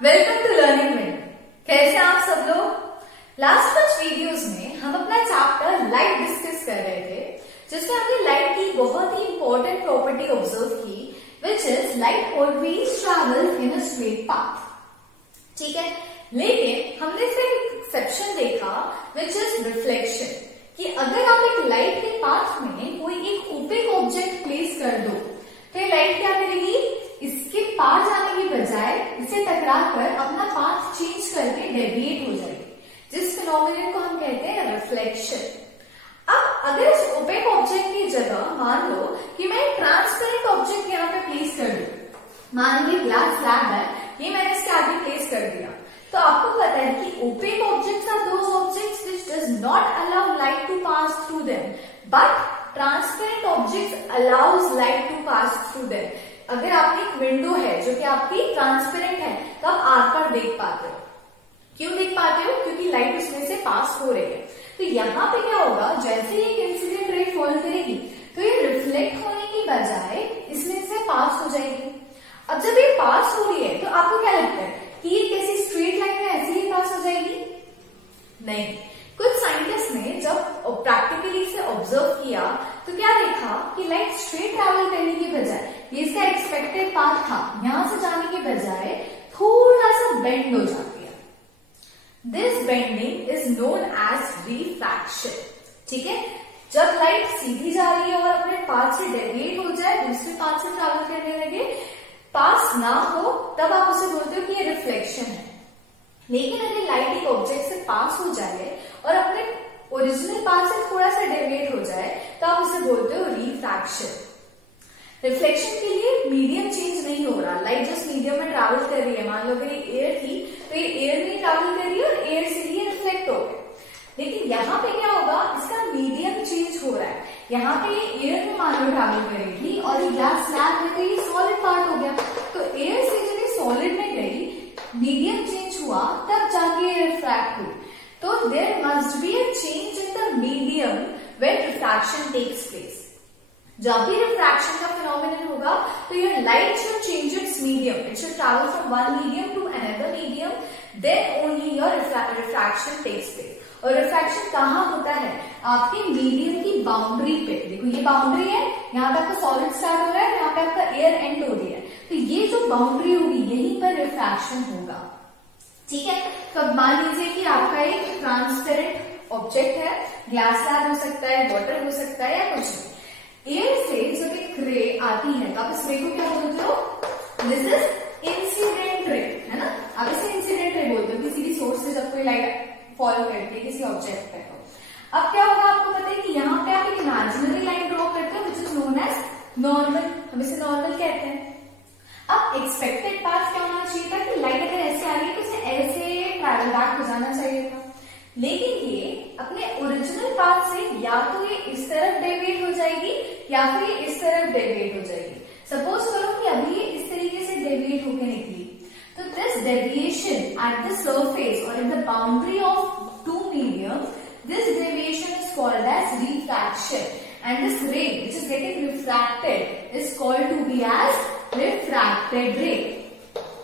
Welcome to learning में। कैसे आप सब लोग? लास्ट कुछ वीडियोस में हम अपना चैप्टर लाइट डिस्कस कर रहे थे, जिसमें हमने लाइट की बहुत ही इंपॉर्टेंट प्रॉपर्टी ऑब्जर्व की, which is light always travel in a straight path. ठीक है, लेकिन हमने इसका एक एक्सेप्शन देखा, विच इज रिफ्लेक्शन, कि अगर आप एक लाइट के पाथ में कोई एक ओपेक ऑब्जेक्ट प्लेस कर दो तो ये लाइट क्या करेगी? इसके पार जाने की बजाय इसे टकराकर अपना पाथ चेंज करके डेविएट हो जाएगी, जिस फिनोमिनन को हम कहते हैं रिफ्लेक्शन। अब अगर इस ओपेक ऑब्जेक्ट की जगह मान लो कि मैं ट्रांसपेरेंट ऑब्जेक्ट यहाँ पे प्लेस कर दूं, मान ली ग्लास स्लैब है, ये मैंने इसके आगे प्लेस कर दिया, तो आपको पता है कि opaque objects are those objects which does not allow light to pass through them, but transparent objects allows light to pass through them. अगर आपकी एक विंडो है जो कि आपकी ट्रांसपेरेंट है, तो आप आर पार देख पाते हो। क्यों देख पाते हो? क्योंकि लाइट उसमें से पास हो रही है। तो यहाँ पे क्या होगा, जैसे ही एक इंसिडेंट रे फॉल करेगी तो ये रिफ्लेक्ट होने की बजाय इसमें से पास हो जाएगी। अब जब ये पास हो रही है तो आपको क्या लगता है कि ये कैसी स्ट्रेट लाइन में ऐसे ही पास हो जाएगी? नहीं। कुछ साइंटिस्ट ने जब प्रैक्टिकली इसे ऑब्जर्व किया तो क्या देखा कि लाइट स्ट्रेट ट्रैवल करने की बजाय, ये इसका एक्सपेक्टेड पाथ था, यहां से जाने के बजाय थोड़ा सा बेंड हो जाती है। This bending is known as refraction. ठीक है, जब लाइट सीधी जा रही है और अपने पाथ से डेविएट हो जाए, दूसरे पाथ से ट्रैवल करने लगे, पास ना हो, तब आप उसे बोलते हो कि ये रिफ्लेक्शन है। लेकिन अगर लाइट एक ऑब्जेक्ट से पास हो जाए और अपने ओरिजिनल पाथ से थोड़ा सा डेविएट हो जाए, तो आप उसे बोलते हो रिफ्रैक्शन। रिफ्लेक्शन के लिए मीडियम चेंज नहीं हो रहा, लाइट जिस मीडियम में ट्रैवल कर रही है, मान लो अगर ये एयर थी तो ये एयर में ट्रैवल कर रही है और एयर से ही रिफ्लेक्ट हो गया। लेकिन यहाँ पे क्या होगा, इसका मीडियम चेंज हो रहा है। यहाँ पे ये एयर में मान लो ट्रैवल करेगी और ये ग्लास स्लैब में तो ये सॉलिड पार्ट हो गया, तो एयर से जब ये सॉलिड में गई, मीडियम चेंज हुआ, तब जाके रिफ्रैक्ट हुई। तो there must be a change in the medium when refraction takes place. जब भी रिफ्रैक्शन का फिनोमिनन होगा तो your light should change its medium, it should travel from one medium to another medium, then only your refraction takes place. और refraction कहाँ होता है? आपके मीडियम की बाउंड्री पे। देखो ये बाउंड्री है, यहाँ पे आपका सॉलिड स्टार्ट हो रहा है, यहाँ पे आपका एयर एंड हो रही है, तो ये जो बाउंड्री होगी यहीं पर रिफ्रैक्शन होगा। ठीक है, तो अब मान लीजिए कि आपका एक ट्रांसपेरेंट ऑब्जेक्ट है, ग्लास स्लैब हो सकता है, वाटर हो सकता है या कुछ नहीं। एयर से जब एक रे आती है तो आप इस रे को क्या बोलते हो? दिस इज इंसिडेंट रे, है ना? आप इसे इंसिडेंट रे बोलते हो किसी भी सोर्स से जब कोई लाइट फॉलो करती है किसी ऑब्जेक्ट पे। अब क्या होगा, आपको पता है कि यहाँ पे आप एक इमेजिनरी लाइन ड्रॉ करते हो which is known as normal, हम इसे नॉर्मल कहते हैं। अब एक्सपेक्टेड पाथ क्या होना चाहिए था कि लाइट अगर ऐसे आ रही है तो इसे ऐसे ट्रैवल बैक हो जाना चाहिए था, लेकिन ये अपने ओरिजिनल पाथ से या तो ये इस तरफ डेविएट हो जाएगी या फिर ये इस तरफ डेविएट हो जाएगी। सपोज करो कि अभी ये इस तरीके से डेविएट होकर निकली, तो this deviation at the surface और at the boundary of two medium, this deviation is called as refraction, and this ray which is getting refracted is called to be as refracted ray.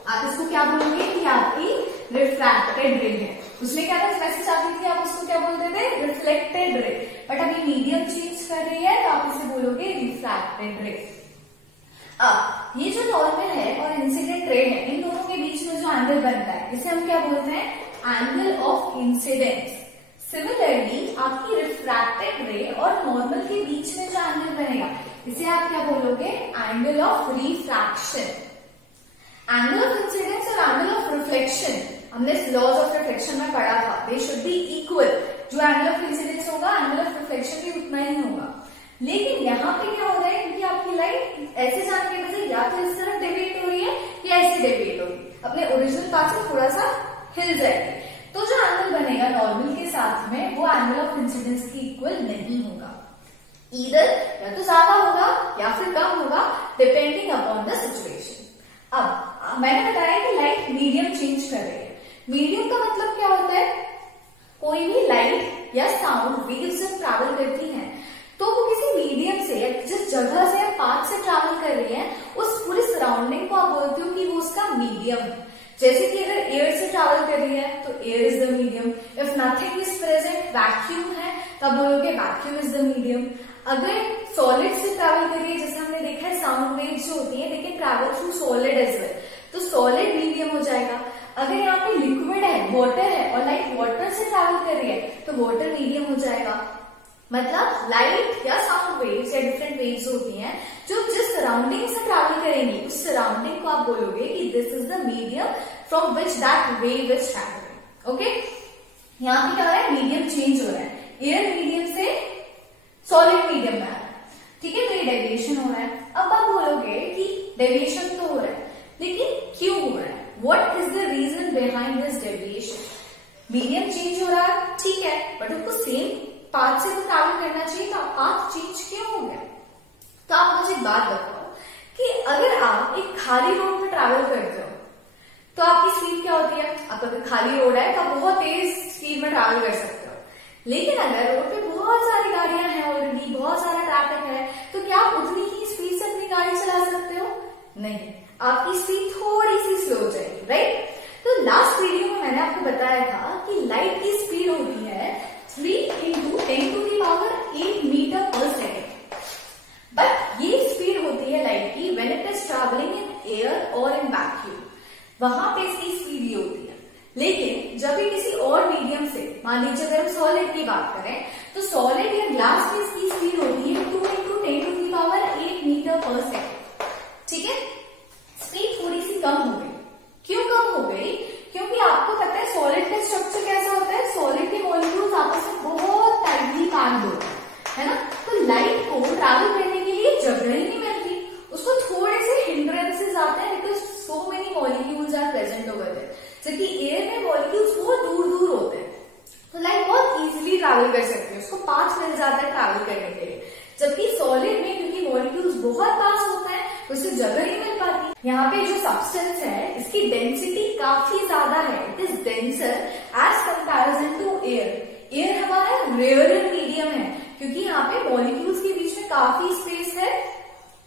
आप इसको क्या बोलोगे कि आपकी refracted ray है। उसमें क्या था, मैसेज आती थी, आप उसको क्या बोलते थे? reflected ray, बट अभी मीडियम चेंज कर रही है तो आप इसे बोलोगे refracted ray। अब ये जो नॉर्मल है और इंसिडेंट रे है, इन दोनों के बीच में जो एंगल बनता है इसे हम क्या बोलते हैं? Angle of incidence. सिमिलरली आपकी रिफ्रैक्टेड रे और नॉर्मल के बीच में जो एंगल बनेगा इसे आप क्या बोलोगे? Angle of refraction. Angle of incidence और एंगल ऑफ रिफ्लेक्शन हमने लॉज ऑफ रिफ्लेक्शन में पढ़ा था, दे शुड बी इक्वल। जो एंगल ऑफ इंसिडेंस होगा, एंगल ऑफ रिफ्लेक्शन भी उतना ही होगा। लेकिन यहाँ पे क्या हो रहा है, क्योंकि आपकी लाइट ऐसे जाने की वजह या तो इस तरफ डेविएट हो रही है या ऐसे डेविएट होगी, अपने ओरिजिनल पाथ से थोड़ा सा हिल जाएगी, तो जो एंगल बनेगा नॉर्मल के साथ में वो एंगल ऑफ इंसिडेंस की इक्वल नहीं होगा। ईदर या तो ज्यादा होगा या फिर कम होगा, डिपेंडिंग अपॉन द सिचुएशन। अब मैंने बताया कि लाइट मीडियम चेंज कर रही है। मीडियम का मतलब क्या होता है? कोई भी लाइट या साउंड वेव्स जब ट्रैवल करती हैं तो वो किसी मीडियम से या जिस जगह से या पाथ से ट्रैवल कर रही है, उस पूरे सराउंडिंग को आप बोलते हो कि वो उसका मीडियम है। जैसे कि अगर एयर से ट्रैवल कर रही है तो air is the medium. If nothing is present, vacuum है, तब बोलोगे वैक्यूम इज द मीडियम। अगर सॉलिड से ट्रैवल कर रही है, जैसे हमने देखा है साउंड वेव्स जो होती है they can travel through solid as well, तो सॉलिड मीडियम हो जाएगा। अगर यहाँ पे लिक्विड है, वाटर है, और लाइट वाटर से ट्रैवल कर रही है तो वाटर मीडियम हो जाएगा। मतलब लाइट या साउंड वेव्स या डिफरेंट वेव्स होती हैं जो जिस सराउंडिंग से ट्रैवल करेंगी उस सराउंडिंग को आप बोलोगे कि this is the medium from which that wave is travelling. Okay, यहाँ पे क्या हो रहा है, मीडियम चेंज हो रहा है, एयर मीडियम से सॉलिड मीडियम में आ रहा है। ठीक है, तो ये डेविएशन हो रहा है। अब आप बोलोगे कि डेविएशन तो हो रहा है लेकिन क्यों हो रहा है, what is the reason behind this deviation. Medium change हो रहा है, ठीक है, बट उसको सेम पाथ से तो ट्रैवल करना चाहिए, तो पाथ चेंज क्यों हो गया। तो आप मुझे एक बात बताओ कि अगर आप एक खाली रोड पर ट्रैवल करते हो तो आपकी स्पीड क्या होती है। आप अगर खाली रोड है तो आप बहुत तेज स्पीड में ट्रैवल कर सकते हो, लेकिन अगर रोड पे बहुत सारी गाड़ियां हैं, ऑलरेडी बहुत सारा ट्रैफिक है, तो क्या आप उतनी ही स्पीड से अपनी गाड़ी चला सकते हो। नहीं, आपकी स्पीड थोड़ी सी स्लो हो जाएगी, राइट। तो लास्ट वीडियो में मैंने आपको बताया था कि लाइट की स्पीड होती है 3 × 10⁸ मीटर पर सेकेंड, बट ये स्पीड होती है लाइट की when it is travelling in air और इन वैक्यूम, वहां पे इसकी स्पीड ये होती है। लेकिन जब भी किसी और मीडियम से, मान लीजिए अगर हम सॉलिड की बात करें तो सॉलिड या ग्लास में इसकी स्पीड होती है 2 × 10⁸ मीटर पर सेकेंड। ठीक है, स्पीड थोड़ी सी कम हो गई। क्यों कम हो गई, क्योंकि आपको पता है सॉलिड का स्ट्रक्चर कैसा होता है, सॉलिड के मॉलिक्यूल्स आपस में बहुत टाइटली पैक्ड होते हैं, है ना। तो लाइट को ट्रैवल करने के लिए जगह ही नहीं मिलती, उसको थोड़े से हिंड्रेंसेस आते हैं because so many molecules are present over there. जबकि एयर में मॉलिक्यूल्स बहुत दूर दूर होते हैं, तो लाइट बहुत इजीली ट्रैवल कर सकती है, उसको पाथ मिल जाता है ट्रैवल करने के लिए। जबकि सॉलिड में क्योंकि मॉलिक्यूल्स बहुत पास होता है उससे जगह नहीं मिल पाती। यहाँ पे जो सब्सटेंस है इसकी डेंसिटी काफी ज्यादा है, it is denser as comparison to air. Air हमारा रेयरर मीडियम है क्योंकि यहाँ पे मॉलिक्यूल्स के बीच में काफी स्पेस है,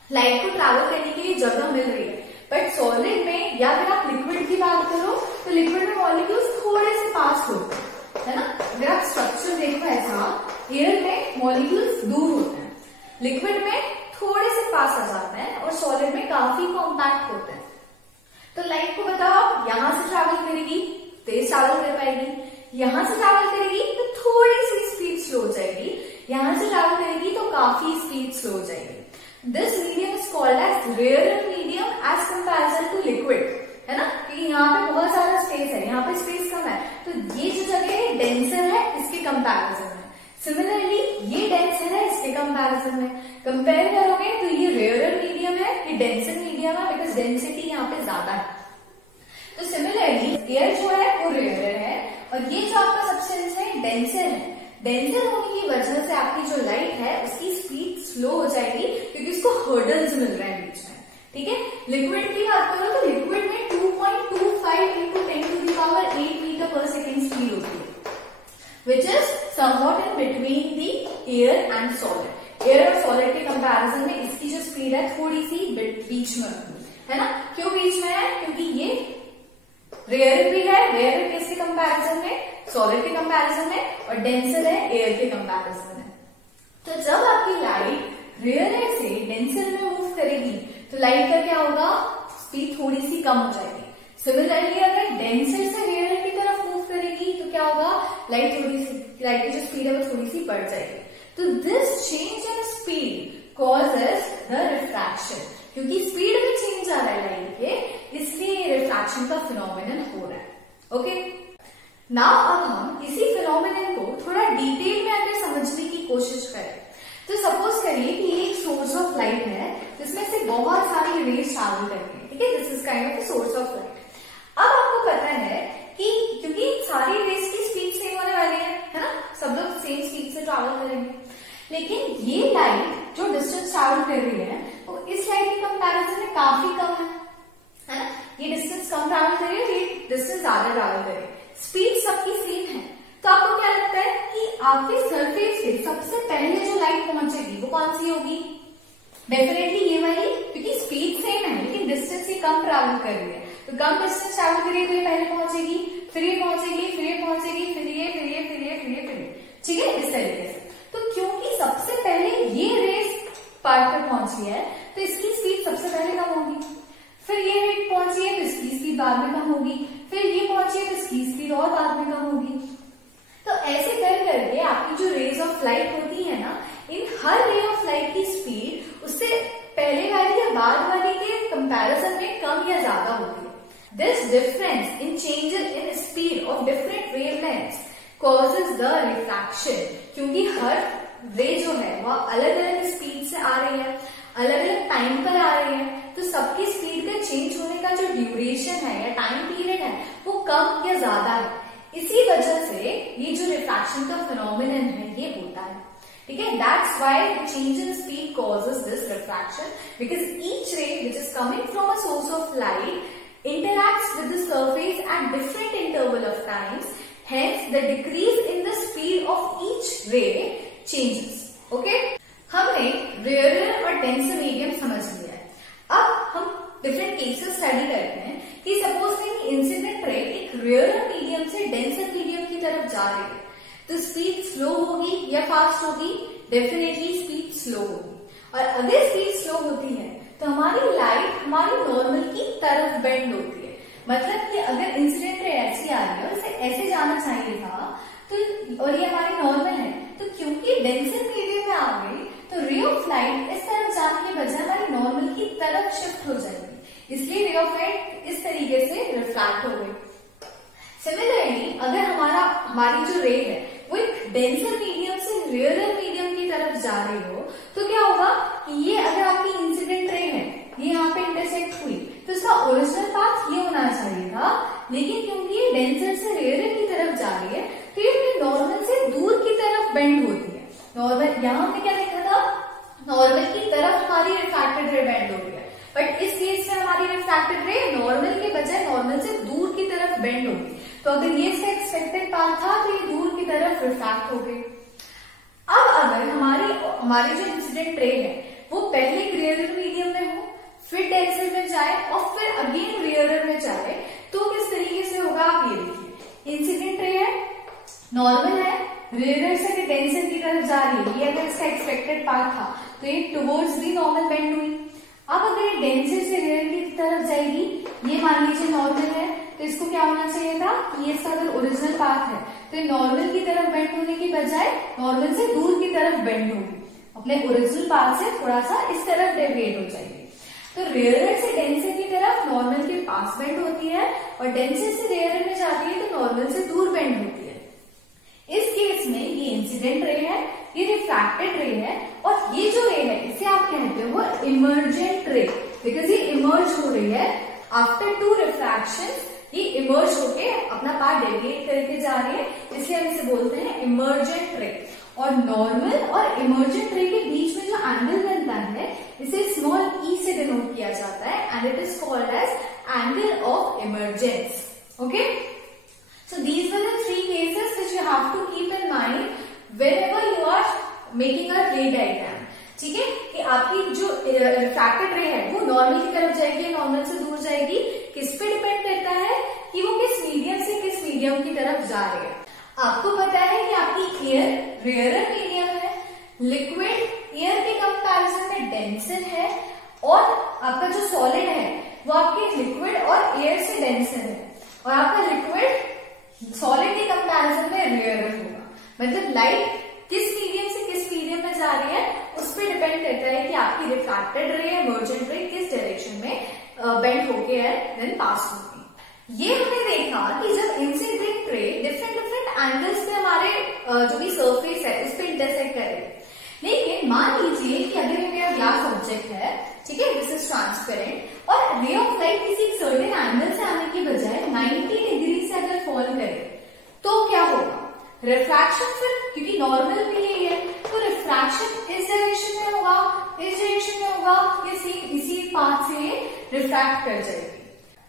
लाइट को ट्रैवल करने के लिए जगह मिल रही है। बट सॉलिड में या अगर आप लिक्विड की बात करो तो लिक्विड में मॉलिक्यूल्स थोड़े से पास होते हैं, है ना। अगर आप स्ट्रक्चर देखो ऐसा, एयर में मॉलिक्यूल्स दूर होते हैं, लिक्विड में थोड़े से पास आ जाते हैं और सॉलिड में काफी कॉम्पैक्ट होते हैं। तो लाइट को बताओ आप यहां से ट्रैवल करेगी तेज ट्रैवल कर पाएगी, यहां से ट्रैवल करेगी तो थोड़ी सी स्पीड स्लो हो जाएगी, यहां से ट्रैवल करेगी तो काफी स्पीड स्लो हो जाएगी। This medium is called as rare medium as comparison to liquid, है ना, क्योंकि यहाँ पे बहुत सारा स्पेस है, यहाँ पे स्पेस कम है, तो ये जो जगह है डेंसर है इसके कंपैरिजन में। सिमिलरली ये डेंसर है इसके कंपैरिजन में, कंपेयर करोगे तो ये रेयरर मीडियम है, ये डेंसर मीडियम है बिकॉज डेंसिटी यहाँ पे ज्यादा है। तो सिमिलरली एयर जो है वो रेयरर है और ये जो आपका सब्सटेंस है डेंसर है। डेंसर होने की वजह से आपकी जो लाइट है उसकी स्पीड स्लो हो जाएगी क्योंकि उसको हर्डल्स मिल रहे हैं बीच में। ठीक है, लिक्विड की बात करो तो लिक्विड में 2.25 × 10⁸ मीटर पर सेकेंड स्पीड होती है, which is somewhat in between the air and solid। Air और सॉलिड के कंपैरिजन में इसकी जो स्पीड है थोड़ी सी बीच में है ना। क्यों बीच में है, क्योंकि ये रेयर भी है, रेयर किसके कंपैरिजन में, सॉलिड के कंपैरिजन में, और डेंसर है एयर के कंपैरिजन में। तो जब आपकी लाइट रेयर से डेंसर में मूव करेगी तो लाइट का क्या होगा, स्पीड थोड़ी सी कम हो जाएगी। सिमिलरली अगर डेंसर से रेयर की तरफ मूव करेगी तो क्या होगा, लाइट की जो स्पीड है वो थोड़ी सी बढ़ जाएगी। तो this change in speed causes the refraction, क्योंकि स्पीड में चेंज आ रहा है लाइट के, इसलिए रिफ्रैक्शन का फिनोमिनन हो रहा है। ओके, नाउ अब हम इसी फिनोमिनन को थोड़ा डिटेल में आगे समझने की कोशिश करें। तो सपोज करिए कि एक सोर्स ऑफ लाइट है जिसमें से बहुत सारी रेज ट्रैवल करती है, ठीक है, this is kind of a source of light. अब आपको पता है कि क्योंकि सारी रेज की स्पीड सेम होने वाली है ना, सब लोग सेम स्पीड से ट्रैवल करेंगे, लेकिन ये लाइट जो डिस्टेंस ट्रैवल कर रही है वो इस लाइट के कंपैरिजन में काफी कम है ना। ये डिस्टेंस कम ट्रैवल कर रही है, ये डिस्टेंस ज्यादा ट्रैवल कर रही है, स्पीड सबकी सेम है। तो आपको क्या लगता है कि आपके सरफेस पे सबसे पहले जो लाइट पहुंचेगी वो कौन सी होगी, डेफिनेटली ये वाली क्योंकि स्पीड सेम है लेकिन डिस्टेंस ही कम ट्रैवल कर रही है, तो कम डिस्टेंस ट्रैवल करिए तो ये पहले पहुंचेगी, फिर ये पहुंचेगी, फिर ये पहुंचेगी, फिर ये, फिर ये, फिर ये, फिर ये, फिर ये, ठीक है, इस तरीके से। तो क्योंकि सबसे पहले ये रेस पार्ट पर पहुंची है तो इसकी स्पीड सबसे पहले कम होगी, फिर ये रेट पहुंची है तो इसकी स्पीड बाद में कम होगी, फिर ये पहुंची है तो इसकी स्पीड और बाद में कम होगी। तो ऐसे कर करके आपकी जो रेज ऑफ लाइट होती है ना, इन हर रे ऑफ लाइट की स्पीड उससे पहले वाली या बाद वाली के कंपैरिजन में कम या ज्यादा होती है। This difference in changes in speed of different wavelengths causes the refraction, क्योंकि हर रे जो है वह अलग अलग स्पीड से आ रही है, अलग अलग टाइम पर आ रही है, तो सबकी स्पीड का चेंज होने का जो ड्यूरेशन है या टाइम पीरियड है वो कम या ज्यादा है। इसी वजह से ये जो रिफ्रैक्शन का फिनोमिनन है ये होता है, ठीक है। That's why the change in speed causes this refraction, because each ray which is coming from a source of light interacts with the surface at different interval of times, hence the decrease in the speed of each ray changes. Okay? हमने rare और denser medium समझ लिया है। अब हम different cases study करते हैं कि सपोज कहीं इंसिडेंट रे एक रेयर मीडियम से डेंसर मीडियम की तरफ जा रही है, तो स्पीड स्लो होगी या फास्ट होगी? डेफिनेटली स्पीड स्लो होगी। और अगर स्पीड स्लो होती है तो हमारी लाइट हमारी नॉर्मल की तरफ बेंड होती है, मतलब कि अगर इंसिडेंट रे ऐसी आ रही है और इसे ऐसे जाना चाहिए था तो, और ये हमारी नॉर्मल है, तो क्योंकि डेंसर मीडियम में आ गई तो रे ऑफ लाइट इस तरफ जाने के बजाय हमारी नॉर्मल की तरफ शिफ्ट हो जाएगी, इसलिए रे ऑफ लाइट इस तरीके से रिफ्रैक्ट हो गई। सिमिलरली अगर हमारी जो रे है वो एक डेंसर मीडियम से रेयरर मीडियम की तरफ जा रही हो, तो क्या होगा कि ये अगर आपकी इंसिडेंट रे है, ये यहाँ पे इंटरसेक्ट हुई, तो इसका ओरिजिनल पाथ ये होना चाहिए था, लेकिन क्योंकि ये डेंसर से रेयरर की तरफ जा रही है तो ये अपने नॉर्मल से दूर की तरफ बेंड होती है। नॉर्मल यहाँ हमने क्या देखा था, नॉर्मल की तरफ हमारी रिफ्रैक्टेड रे बेंड हो गई है, बट इस केस में हमारी रिफ्रैक्टेड रे नॉर्मल के बजाय नॉर्मल से दूर की तरफ बेंड होगी, तो अगर ये इसका एक्सपेक्टेड पाथ था तो ये दूर की तरफ रिफ्रैक्ट हो गई। अब अगर हमारी जो इंसिडेंट रे है वो पहले रेयरर मीडियम में हो, फिर डेंसर में जाए और फिर अगेन रेयरर में जाए, तो किस तरीके से होगा आप ये देखिए। इंसिडेंट रे है, नॉर्मल है, रेयरर से डेंसर की तरफ जा रही है, ये अगर इसका एक्सपेक्टेड पाथ था तो ये टुवर्ड्स दी नॉर्मल बेंड हुई। अब अगर डेंसर से रेयरर की तरफ जाएगी, ये मान लीजिए नॉर्मल है, तो इसको क्या होना चाहिए था कि ये इसका अगर ओरिजिनल पाथ है तो नॉर्मल की तरफ बेंड होने की बजाय नॉर्मल से दूर की तरफ बेंड होगी, अपने ओरिजिनल पाथ से थोड़ा सा इस तरफ डेविएट हो जाएगी। तो रेयरर से डेंसर की तरफ नॉर्मल के पास बेंड होती है और डेंसर से रेयरर में जाती है तो नॉर्मल से दूर बेंड होती है। इस केस में ये इंसिडेंट रे है, ये रिफ्रैक्टेड रे है, और ये जो रे है इसे आप कहते हो इमर्जेंट रे, बिकॉज ये इमर्ज हो रही है आफ्टर टू रिफ्रैक्शन, ये इमर्ज होके अपना पाथ डेविएट करके जा रही है, इसलिए हम इसे बोलते हैं इमर्जेंट रे। और नॉर्मल और इमर्जेंट रे के बीच में जो एंगल बनता है इसे स्मॉल ई से डिनोट किया जाता है and it is called as angle of emergence. Okay, so these were the three cases which you have to keep in mind whenever you are making a ray diagram. ठीक है, कि आपकी जो refracted रे है वो नॉर्मल की तरफ जाएगी, नॉर्मल से दूर जाएगी, किस पे डिपेंड करता है कि वो किस मीडियम से किस मीडियम की तरफ जा रही है। आपको पता है कि आपकी एयर रेयरर मीडियम है, लिक्विड एयर के कंपैरिजन में डेंसर है, और आपका जो सॉलिड है वो आपके लिक्विड और एयर से डेंसर है, और आपका लिक्विड सॉलिड के कंपैरिजन में रेयरर होगा। मतलब लाइट किस मीडियम से किस मीडियम में जा रही है उस पर डिपेंड करता है कि आपकी रिफ्रैक्टेड रे इमर्जेंट रे किस डायरेक्शन में बेंड होके है देन पास होगी। ये हमने देखा कि जब इंसिडेंट रे डिफरेंट एंगल्स पे हमारे जो भी सरफेस है उस पर इंटरसेक्ट करे, लेकिन मान लीजिए कि अगर ये मेरा ग्लास ऑब्जेक्ट है, ठीक है, दिस इज ट्रांसपेरेंट, और रे ऑफ लाइट किसी सर्टेन एंगल से आने की बजाय 90 डिग्री से अगर फॉल करे तो क्या होगा? रिफ्रैक्शन फिर, क्योंकि नॉर्मल भी यही है, तो रिफ्रैक्शन इस डायरेक्शन में होगा, इस डायरेक्शन में होगा, इसी पाथ से रिफ्रैक्ट कर जाएगी।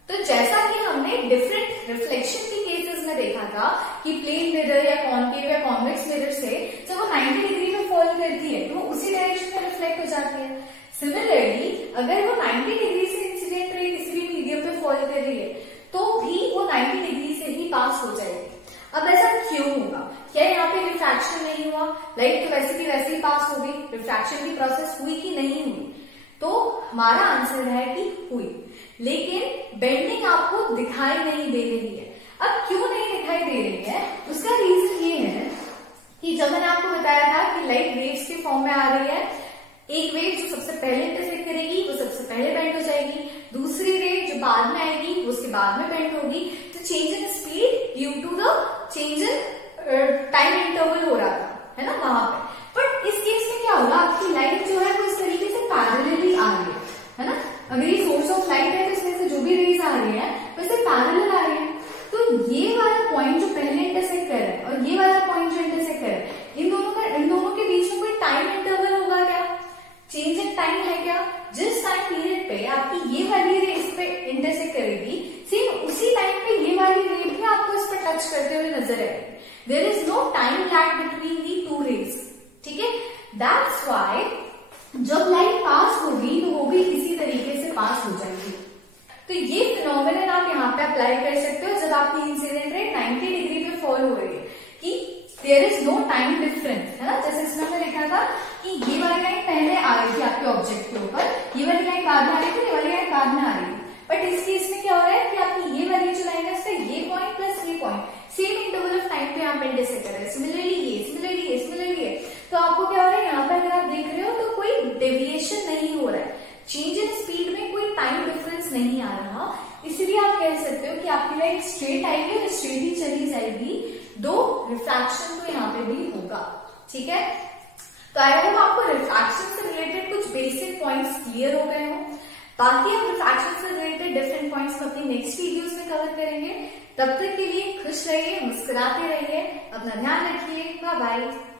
तो जैसा कि हमने डिफरेंट रिफ्लेक्शन के केसेस में देखा था कि प्लेन मिरर या कॉनकेव या कॉन्वेक्स मिरर से जब वो 90 डिग्री में फॉल करती है तो वो उसी डायरेक्शन में रिफ्लेक्ट हो जाती है। सिमिलरली अगर वो 90 डिग्री से इंसिडेंट रे किसी भी मीडियम पे फॉल कर रही है तो भी वो 90 डिग्री से ही पास हो जाएगी। अब ऐसा क्यों होगा? क्या यहाँ पे रिफ्रैक्शन नहीं हुआ? लाइट तो वैसे की वैसे ही पास हो गई, रिफ्रैक्शन की प्रोसेस हुई कि नहीं हुई? तो हमारा आंसर है कि हुई, लेकिन बेंडिंग आपको दिखाई नहीं दे रही है। अब क्यों नहीं दिखाई दे रही है? उसका रीजन ये है कि जब मैंने आपको बताया था कि लाइट वेव्स के फॉर्म में आ रही है, एक वेव जो सबसे पहले इंटरसेक्ट करेगी वो सबसे पहले बेंड हो जाएगी, दूसरी वेव जो बाद में आएगी वो उसके बाद में बेंड होगी। तो change in speed due to the change in time interval हो रहा था, है ना, वहां पे। बट इस केस में क्या होगा, आपकी लाइट जो है वो इस तरीके से पैरेलली आ रही है ना। अगर ये सोर्स ऑफ लाइट है तो इसमें से जो भी रेज आ रही है वैसे पैरेलल आ रही है। तो ये वाला पॉइंट जो पहले इंटरसेक्ट कर रहा है और ये वाला पॉइंट जो इंटरसेक्ट कर रहा है, इन दोनों के बीच में कोई टाइम इंटरवल होगा क्या? चेंज इन टाइम है क्या? जिस टाइम पीरियड पे आपकी ये वाली रे इस पे इंटरसेक्ट करेगी, सेम उसी टाइम पे ये वाली रे भी आपको इस पे टच करते हुए नजर आएगी। There is no time lag between the two rays, ठीक है। दैट्स व्हाई जब लाइट पास होगी तो वो भी इसी तरीके से पास हो जाएगी। तो ये फिनोमेनन आप यहाँ पे अप्लाई कर सकते हो जब आपकी इंसिडेंट रे 90 डिग्री पे फॉल हो रही है, कि there is no time difference, है ना। जैसे इसमें हमने लिखा था कि ये वाली लाइन पहले आ रही थी आपके ऑब्जेक्ट के ऊपर, ये वाली लाइन बाद में आ रही थी, ये वाली लाइन बाद में आ रही है। बट इस केस में क्या हो रहा है कि आपकी ये वाली जो लाइन है उसका ये पॉइंट प्लस ये point same interval of time पे यहाँ पे इंटरसेक्ट कर रहा है। सिमिलरली ये तो आपको क्या हो रहा है, यहाँ पे अगर आप देख रहे हो तो कोई डेविएशन नहीं हो रहा है, चेंज इन स्पीड में कोई टाइम डिफरेंस नहीं आ रहा। इसलिए आप कह सकते हो कि आपकी लाइट स्ट्रेट आएगी और स्ट्रेट ही चली जाएगी, दो रिफ्रैक्शन तो यहाँ पे भी होगा, ठीक है। तो आई होप आपको रिफ्रैक्शन से रिलेटेड कुछ बेसिक पॉइंट्स क्लियर हो गए हो। बाकी हम रिफ्रैक्शन से रिलेटेड डिफरेंट पॉइंट्स अपनी नेक्स्ट वीडियोस में कवर करेंगे। तब तक के लिए खुश रहिए, मुस्कुराते रहिए, अपना ध्यान रखिए, बाय बाय।